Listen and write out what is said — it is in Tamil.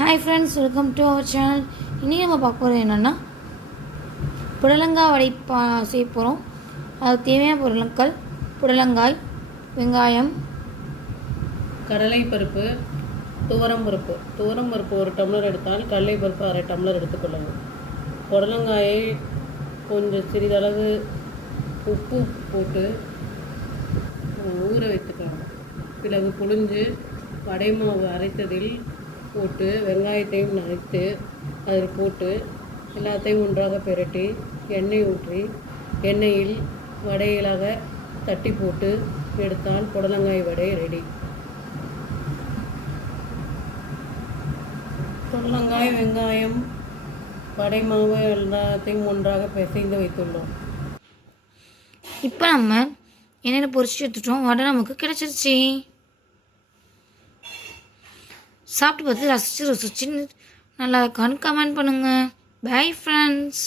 Hi friends, welcome to our channel. இன்றைக்கி நம்ம பார்க்க போகிறது என்னென்னா புடலங்காய் வடை செய்ய போகிறோம். அதுக்கு தேவையான பொருட்கள்: புடலங்காய், வெங்காயம், கடலைப்பருப்பு, துவரம்பருப்பு. துவரம்பருப்பு 1 டம்ளர் எடுத்தால் கடலைப்பருப்பு 1/2 டம்ளர் எடுத்துக்கொள்ளவும். புடலங்காயை கொஞ்சம் சிறிதளவு உப்பு போட்டு ஊற வைத்துக்கலாம். பிறகு புழிஞ்சு வடை மாவு அரைத்ததில் போட்டு வெங்காயத்தையும் நரைத்து அதில் போட்டு எல்லாத்தையும் ஒன்றாக பிரட்டி எண்ணெய் ஊற்றி எண்ணெயில் வடைகளாக தட்டி போட்டு எடுத்தால் புடலங்காய் வடை ரெடி. புடலங்காய், வெங்காயம், வடை மாவு எல்லாத்தையும் ஒன்றாக பிசைந்து வைத்துள்ளோம். இப்போ நம்ம எண்ணெயில் பொரிச்சு எடுத்துட்டோம். வடை நமக்கு கிடச்சிருச்சு. சாப்பிட்டு பார்த்து ரசிச்சு நல்லா இருக்கான்னு கமெண்ட் பண்ணுங்கள். Bye friends.